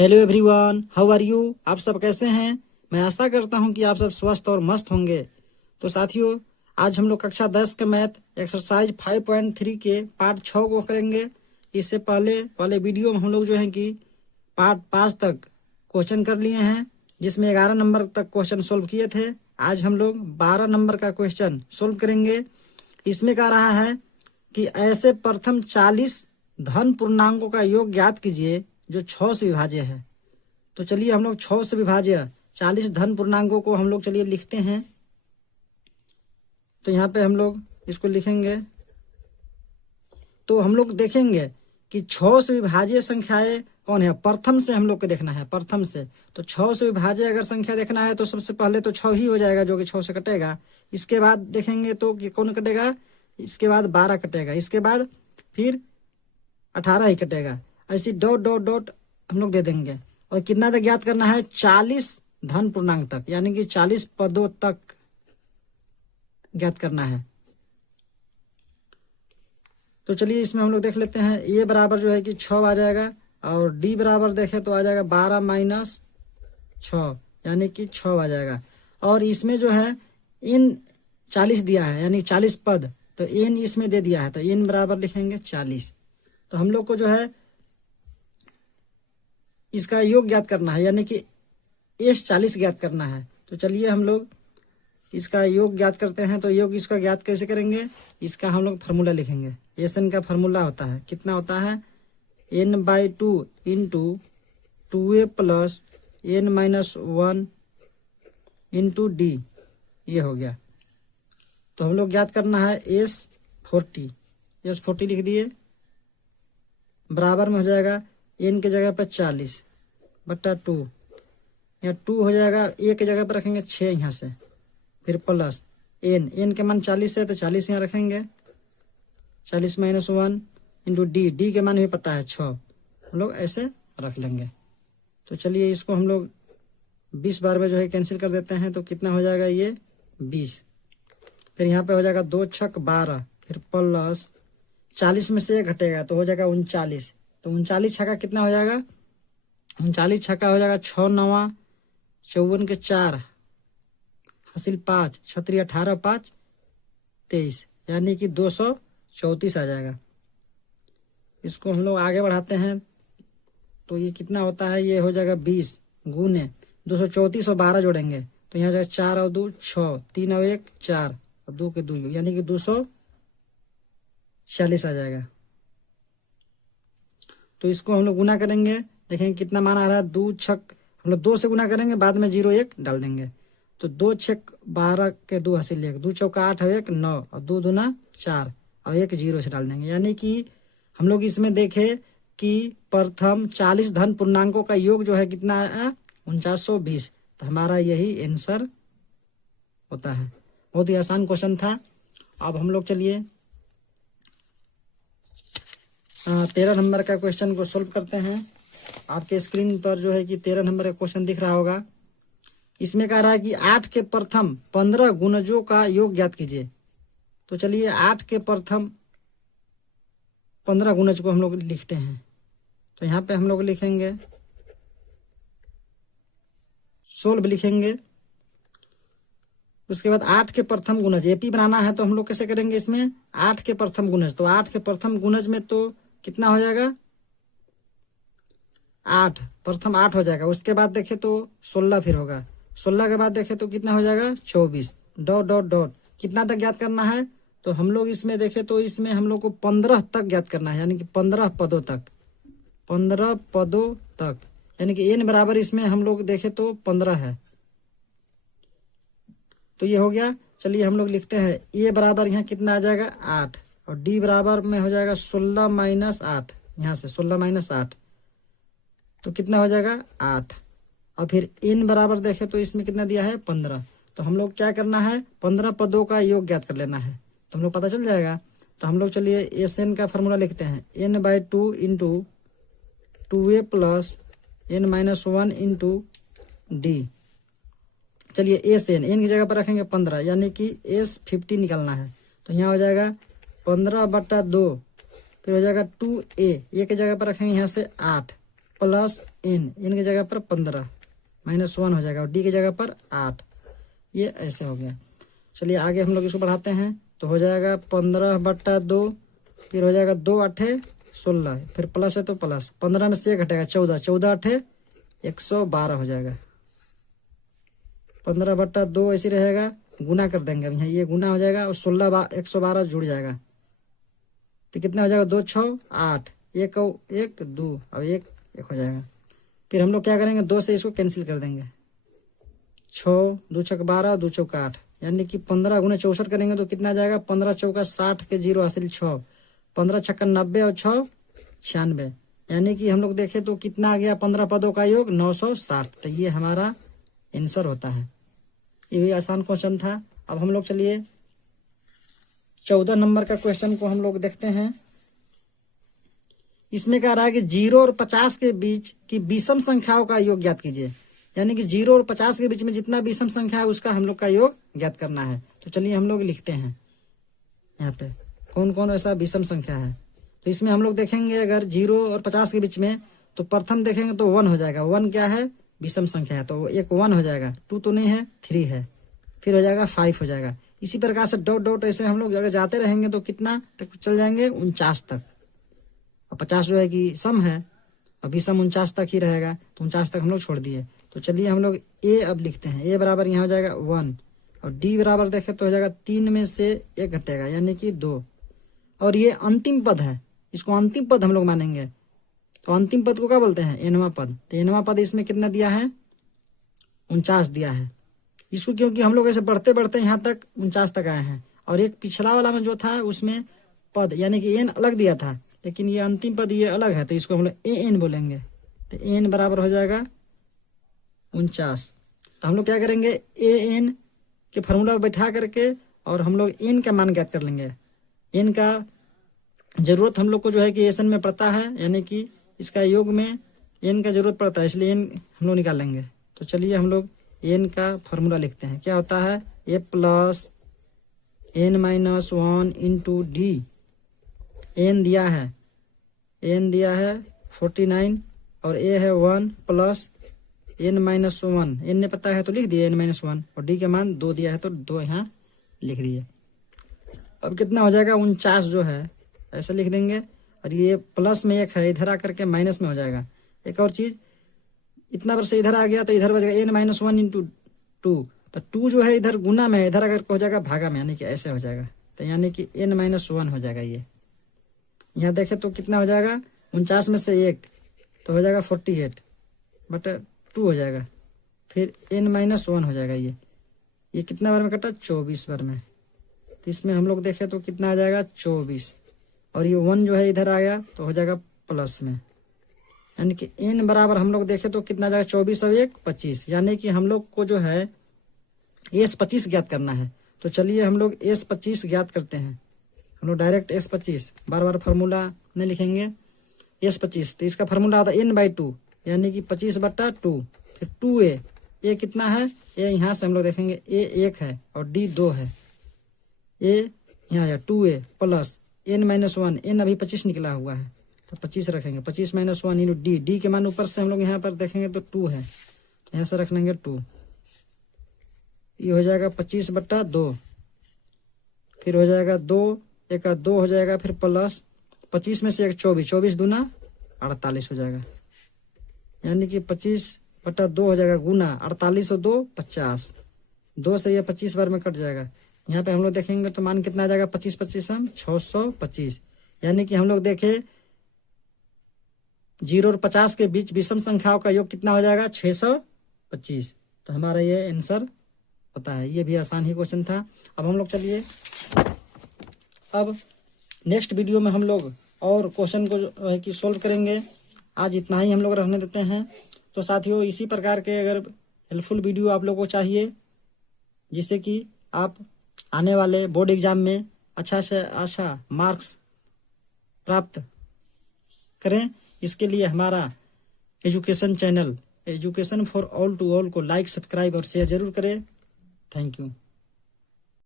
Hello everyone, how are you. आप सब कैसे हैं। मैं आशा करता हूं कि आप सब स्वस्थ और मस्त होंगे। तो साथियों, आज हम लोग कक्षा 10 के मैथ एक्सरसाइज 5.3 के पार्ट 6 को करेंगे। इससे पहले वाले वीडियो में हम लोग जो है कि पार्ट 5 तक क्वेश्चन कर लिए हैं, जिसमें 11 नंबर तक क्वेश्चन सोल्व किए थे। आज हम लोग 12 नंबर का क्वेश्चन सोल्व करेंगे। इसमें कह रहा है कि ऐसे प्रथम 40 धन पूर्णांकों का योग ज्ञात कीजिए जो 6 से विभाज्य है। तो चलिए हम लोग 6 से विभाज्य 40 धन पूर्णांकों को हम लोग चलिए लिखते हैं। तो यहाँ पे हम लोग इसको लिखेंगे। तो हम लोग देखेंगे कि 6 से विभाज्य संख्याएं कौन है। प्रथम से हम लोग को देखना है, प्रथम से। तो 6 से विभाज्य अगर संख्या देखना है तो सबसे पहले तो 6 ही हो जाएगा, जो कि 6 से कटेगा। इसके बाद देखेंगे तो कि कौन कटेगा, इसके बाद 12 कटेगा, इसके बाद फिर 18 ही कटेगा। ऐसी डॉट डॉट डॉट हम लोग दे देंगे। और कितना तक ज्ञात करना है, 40 धन पूर्णांक तक, यानी कि 40 पदों तक ज्ञात करना है। तो चलिए इसमें हम लोग देख लेते हैं। ए बराबर जो है कि 6 आ जाएगा, और डी बराबर देखें तो आ जाएगा 12 माइनस 6, यानी कि 6 आ जाएगा। और इसमें जो है इन 40 दिया है, यानी 40 पद, तो एन इसमें दे दिया है, तो एन बराबर लिखेंगे 40। तो हम लोग को जो है इसका योग ज्ञात करना है, यानी कि एस 40 ज्ञात करना है। तो चलिए हम लोग इसका योग ज्ञात करते हैं। तो योग इसका ज्ञात कैसे करेंगे, इसका हम लोग फार्मूला लिखेंगे। एस एन का फार्मूला होता है, कितना होता है, n/2 into 2a plus n-1 into D. ये हो गया। तो हम लोग ज्ञात करना है S40 लिख दिए, बराबर में हो जाएगा n के जगह पर 40 बट्टा 2, यहाँ 2 हो जाएगा, ए के जगह पर रखेंगे 6 यहाँ से, फिर प्लस n के मान 40 है तो 40 यहाँ रखेंगे, 40 माइनस 1 इंटू डी के मान भी पता है 6, हम लोग ऐसे रख लेंगे। तो चलिए इसको हम लोग 20 बार में जो है कैंसिल कर देते हैं। तो कितना हो जाएगा, ये 20। फिर यहाँ पे हो जाएगा 2 छक 12, फिर प्लस 40 में से 1 घटेगा तो हो जाएगा 39। तो 39 छक्का कितना हो जाएगा, 39 छक्का हो जाएगा 6 9 54 के 4 हासिल 5 छत्री 18 5 23, यानी कि 234 आ जाएगा। इसको हम लोग आगे बढ़ाते हैं। तो ये कितना होता है, ये हो जाएगा 20 गुने 234 और 12 जोड़ेंगे तो यहाँ हो जाएगा 4 और 2 6, 3 और 1 4 और 2 के 2, यानी कि 246 आ जाएगा। तो इसको हम लोग गुना करेंगे, देखेंगे कितना मान आ रहा है। 2 छक हम लोग 2 से गुना करेंगे, बाद में 0 1 डाल देंगे। तो 2 छक 12 के 2 हासिल 1, 2 चौका 8 और 1 9 और 2 दूना 4 और 1 0 से डाल देंगे। यानी कि हम लोग इसमें देखे कि प्रथम 40 धन पूर्णांकों का योग जो है कितना है, 4920। तो हमारा यही आंसर होता है। बहुत ही आसान क्वेश्चन था। अब हम लोग चलिए 13 नंबर का क्वेश्चन को सोल्व करते हैं। आपके स्क्रीन पर जो है कि 13 नंबर का क्वेश्चन दिख रहा होगा। इसमें कह रहा है कि 8 के प्रथम 15 गुणजों का योग ज्ञात कीजिए। तो चलिए 8 के प्रथम 15 गुणज को हम लोग लिखते हैं। तो यहाँ पे हम लोग लिखेंगे 16 लिखेंगे। उसके बाद 8 के प्रथम गुणज एपी बनाना है, तो हम लोग कैसे करेंगे, इसमें 8 के प्रथम गुणज। तो 8 के प्रथम गुणज में तो कितना हो जाएगा, 8 प्रथम 8 हो जाएगा। उसके बाद देखे तो 16 फिर होगा, 16 के बाद देखे तो कितना हो जाएगा 24 डॉट डॉट डॉट। कितना तक ज्ञात करना है, तो हम लोग इसमें देखे तो इसमें हम लोग को 15 तक ज्ञात करना है, यानी कि 15 पदों तक, 15 पदों तक, यानी कि n बराबर इसमें हम लोग देखे तो 15 है। तो ये हो गया। चलिए हम लोग लिखते हैं ए बराबर यहाँ कितना आ जाएगा 8, और डी बराबर में हो जाएगा 16 माइनस 8, यहाँ से 16 माइनस 8 तो कितना हो जाएगा 8। और फिर n बराबर देखे तो इसमें कितना दिया है 15। तो हम लोग क्या करना है, 15 पदों का योग ज्ञात कर लेना है, तो हम लोग पता चल जाएगा। तो हम लोग चलिए एस एन का फार्मूला लिखते हैं, n/2 into 2a plus n-1 into D. चलिए एस एन की जगह पर रखेंगे 15, यानी कि S50 निकालना है। तो यहाँ हो जाएगा 15 बट्टा 2, फिर हो जाएगा 2a, ए के जगह पर रखेंगे यहाँ से 8, प्लस एन, एन की जगह पर 15 -1 हो जाएगा और डी की जगह पर 8। ये ऐसे हो गया। चलिए आगे हम लोग इसको बढ़ाते हैं तो हो जाएगा 15/2, फिर हो जाएगा 2 8 16, फिर प्लस है तो प्लस 15 में से 1 घटेगा 14, 14 8 112 हो जाएगा। 15/2 ऐसे रहेगा, गुना कर देंगे अब यहाँ, ये गुना हो जाएगा और 112 जुड़ जाएगा तो कितना हो जाएगा 2 6 8, 1 1 2, अब 1 1 हो जाएगा। फिर हम लोग क्या करेंगे 2 से इसको कैंसिल कर देंगे, 6 2 6 12, 2 4 8, यानी कि 15 गुना 64 करेंगे तो कितना आ जाएगा 15 चौका 60 के 0 हासिल 6, 15 छक्का 90 और 6 96, यानी कि हम लोग देखें तो कितना आ गया 15 पदों का योग 960। तो ये हमारा आंसर होता है। ये भी आसान क्वेश्चन था। अब हम लोग चलिए 14 नंबर का क्वेश्चन को हम लोग देखते हैं। इसमें कह रहा है कि 0 और 50 के बीच की विषम संख्याओं का योग ज्ञात कीजिए, यानी कि 0 और 50 के बीच में जितना विषम संख्या है उसका हम लोग का योग ज्ञात करना है। तो चलिए हम लोग लिखते हैं यहाँ पे कौन कौन ऐसा विषम संख्या है। तो इसमें हम लोग देखेंगे अगर 0 और 50 के बीच में, तो प्रथम देखेंगे तो 1 हो जाएगा। 1 क्या है विषम संख्या है, तो एक 1 हो जाएगा, 2 तो नहीं है 3 है, फिर हो जाएगा 5 हो जाएगा। इसी प्रकार से डॉट डॉट ऐसे हम लोग अगर जाते रहेंगे तो कितना तक चल जाएंगे 49 तक। और 50 जो है कि सम है, अभी सम 49 तक ही रहेगा, तो 49 तक हम लोग छोड़ दिए। तो चलिए हम लोग ए अब लिखते हैं। ए बराबर यहाँ हो जाएगा 1 और डी बराबर देखें तो हो जाएगा 3 में से 1 घटेगा यानी कि 2, और ये अंतिम पद है, इसको अंतिम पद हम लोग मानेंगे। तो अंतिम पद को क्या बोलते हैं एनवां पद। तो एनवां पद इसमें कितना दिया है 49 दिया है इसको, क्योंकि हम लोग ऐसे बढ़ते बढ़ते यहाँ तक 49 तक आए हैं। और एक पिछला वाला में जो था उसमें पद यानी कि एन अलग दिया था, लेकिन ये अंतिम पद ये अलग है, तो इसको हम लोग ए एन बोलेंगे। तो एन बराबर हो जाएगा 49। तो हम लोग क्या करेंगे ए एन के फार्मूला बैठा करके और हम लोग एन का मान ज्ञात कर लेंगे। एन का जरूरत हम लोग को जो है कि एसन में पड़ता है, यानी कि इसका योग में एन का जरूरत पड़ता है, इसलिए एन हम लोग निकालेंगे। तो चलिए हम लोग एन का फार्मूला लिखते हैं। क्या होता है A plus N minus 1 into D. N दिया है 49 और ए है 1 प्लस एन माइनस 1, एन ने पता है तो लिख दिए एन माइनस 1, और डी का मान 2 दिया है तो 2 यहाँ लिख दिए। अब कितना हो जाएगा 49 जो है ऐसा लिख देंगे, और ये प्लस में 1 है इधर आकर के माइनस में हो जाएगा। एक और चीज, इतना वर्ष इधर आ गया तो इधर बचेगा एन माइनस 1 इंटू 2, तो 2 जो है इधर गुना में है, इधर अगर हो जाएगा भागा में, यानी कि ऐसे हो जाएगा। तो यानी कि एन माइनस 1 हो जाएगा। ये यहाँ देखें तो कितना हो जाएगा 49 में से 1 तो हो जाएगा 48 बटा 2 हो जाएगा, फिर एन माइनस 1 हो जाएगा। ये कितना बार में कटा 24 बार में। तो इसमें हम लोग देखें तो कितना आ जाएगा 24, और ये 1 जो है इधर आ गया तो हो जाएगा प्लस में, यानी कि एन बराबर हम लोग देखें तो कितना आ जाएगा 24 और 1 25, यानी कि हम लोग को जो है एस 25 ज्ञात करना है। तो चलिए हम लोग एस 25 ज्ञात करते हैं। हम लोग डायरेक्ट एस 25 बार बार फार्मूला नहीं लिखेंगे। एस 25 तो इसका फार्मूला आता है n/2 यानी कि 25/2, फिर 2a, ए कितना है ए यहाँ से हम लोग देखेंगे ए 1 है और डी 2 है, ए यहाँ है 2a plus n minus 1, N अभी 25 निकला हुआ है तो 25 रखेंगे, 25 माइनस 1 इंटू डी, डी के मान ऊपर से हम लोग यहाँ पर देखेंगे तो 2 है, तो यहाँ से रख लेंगे 2, ये हो जाएगा 25/2, फिर हो जाएगा 2 1 का 2 हो जाएगा, फिर प्लस 25 में से 1 24, 24 दूना 48 हो जाएगा, यानी कि 25/2 हो जाएगा गुना 48 और 2 50, 2 से ये 25 बार में कट जाएगा। यहाँ पे हम लोग देखेंगे तो मान कितना आ जाएगा 25 25 हम 625, यानी कि हम लोग देखें 0 और 50 के बीच विषम संख्याओं का योग कितना हो जाएगा 625। तो हमारा ये आंसर होता है। ये भी आसान ही क्वेश्चन था। अब हम लोग चलिए अब नेक्स्ट वीडियो में हम लोग और क्वेश्चन को जो है कि सोल्व करेंगे। आज इतना ही हम लोग रहने देते हैं। तो साथियों इसी प्रकार के अगर हेल्पफुल वीडियो आप लोगों को चाहिए जिससे कि आप आने वाले बोर्ड एग्जाम में अच्छा से अच्छा मार्क्स प्राप्त करें, इसके लिए हमारा education channel education for all to all को लाइक सब्सक्राइब और शेयर जरूर करें। Thank you.